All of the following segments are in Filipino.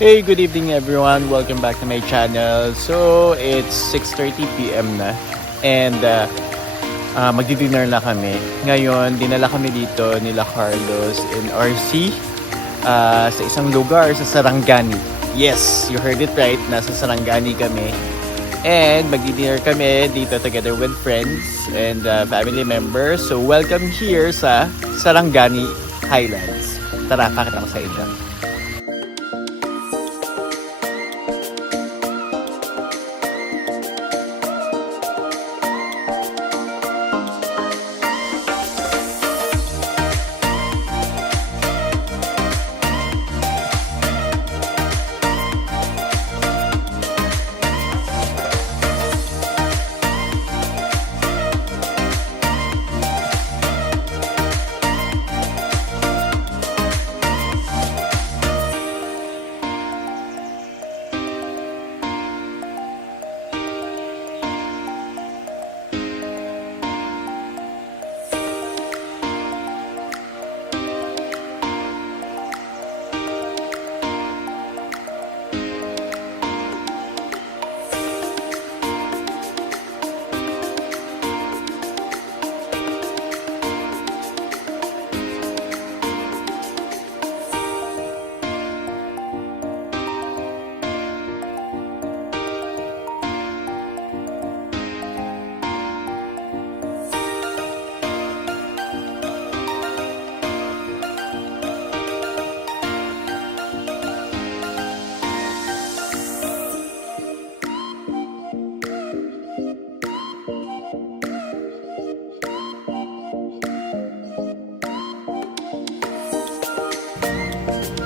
Hey, good evening everyone. Welcome back to my channel. So, it's 6:30 p.m. na and magdi-dinner na kami. Ngayon, dinala kami dito nila Carlos and RC sa isang lugar sa Sarangani. Yes, you heard it right. Nasa Sarangani kami. And magdi-dinner kami dito together with friends and family members. So, welcome here sa Sarangani Highlands. Tara, pakita ko sa inyo.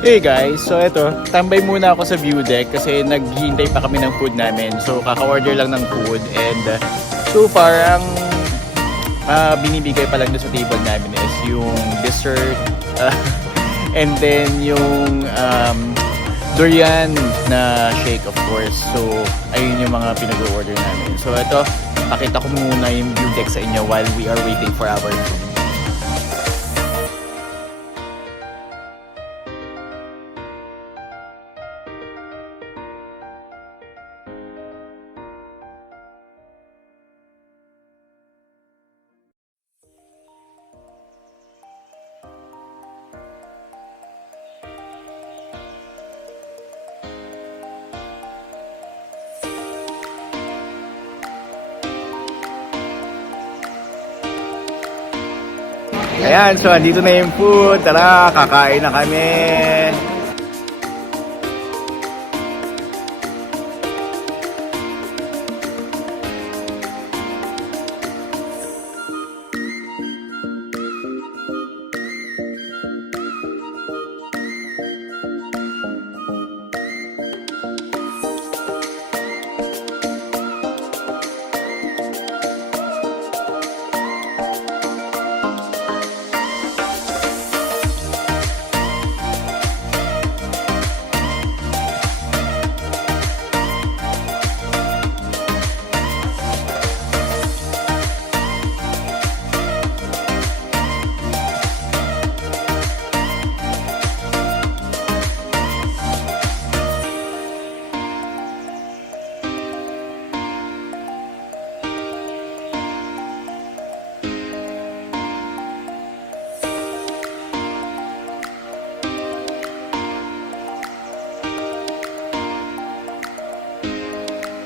Hey guys, so eto, tambay muna ako sa view deck kasi naghihintay pa kami ng food namin. So kaka-order lang ng food and so far ang binibigay pa lang doon sa table namin is yung dessert and then yung durian na shake of course. So ayun yung mga pinag-order namin. So eto, pakita ko muna yung view deck sa inyo while we are waiting for our food. Ayan, so andito na yung food. Tara, kakain na kami.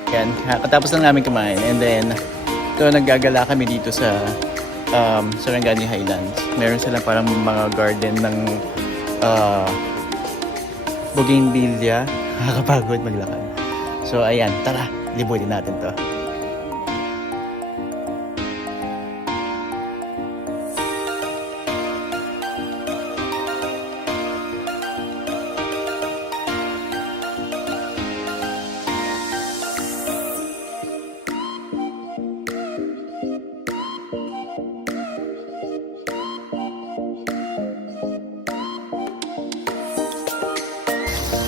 Yan, katapos lang namin kumain and then ito naggagala kami dito sa Sarangani Highlands. Meron silang parang mga garden ng bougainvillea. Nakakapagod maglakad. So ayan, tara, libutin natin to.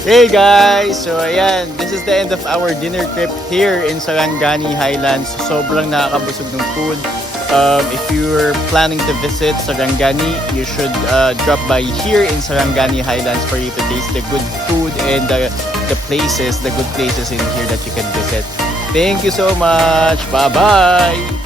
Hey guys! So ayan, this is the end of our dinner trip here in Sarangani Highlands. Sobrang nakakabusog ng food. If you're planning to visit Sarangani, you should drop by here in Sarangani Highlands for you to taste the good food and the the places, the good places in here that you can visit. Thank you so much. Bye-bye.